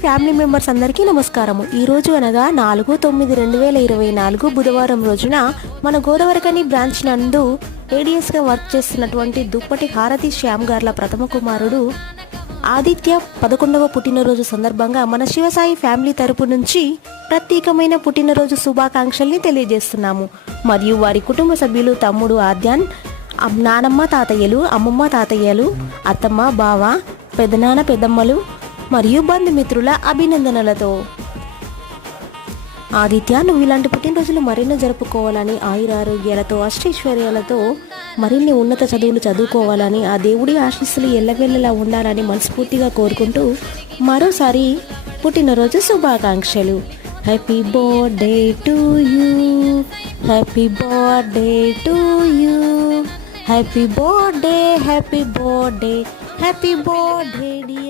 Family members అందరికీ నమస్కారము. ఈ రోజు అనగా నాలుగు తొమ్మిది రెండు వేల ఇరవై నాలుగు బుధవారం రోజున మన గోదావరికని బ్రాంచ్ నందు ఏడిఎస్గా వర్క్ చేస్తున్నటువంటి దుప్పటి హారతి శ్యామ్ గార్ల ప్రథమ కుమారుడు ఆదిత్య పదకొండవ పుట్టినరోజు సందర్భంగా మన శివసాయి ఫ్యామిలీ తరపు నుంచి ప్రత్యేకమైన పుట్టినరోజు శుభాకాంక్షల్ని తెలియజేస్తున్నాము. మరియు వారి కుటుంబ సభ్యులు తమ్ముడు ఆద్యాన్ నానమ్మ తాతయ్యలు అమ్మమ్మ తాతయ్యలు అత్తమ్మ బావ పెదనాన్న పెద్దమ్మలు మరియు బంధుమిత్రుల అభినందనలతో. ఆదిత్య నువ్వు ఇలాంటి పుట్టినరోజులు మరెన్నో జరుపుకోవాలని ఆయురారోగ్యాలతో అష్టైశ్వర్యాలతో మరిన్ని ఉన్నత చదువులు చదువుకోవాలని ఆ దేవుడి ఆశీస్సులు ఎల్లవెల్లలా ఉండాలని మనస్ఫూర్తిగా కోరుకుంటూ మరోసారి పుట్టినరోజు శుభాకాంక్షలు. Happy birthday to you happy birthday to you happy birthday happy birthday happy birthday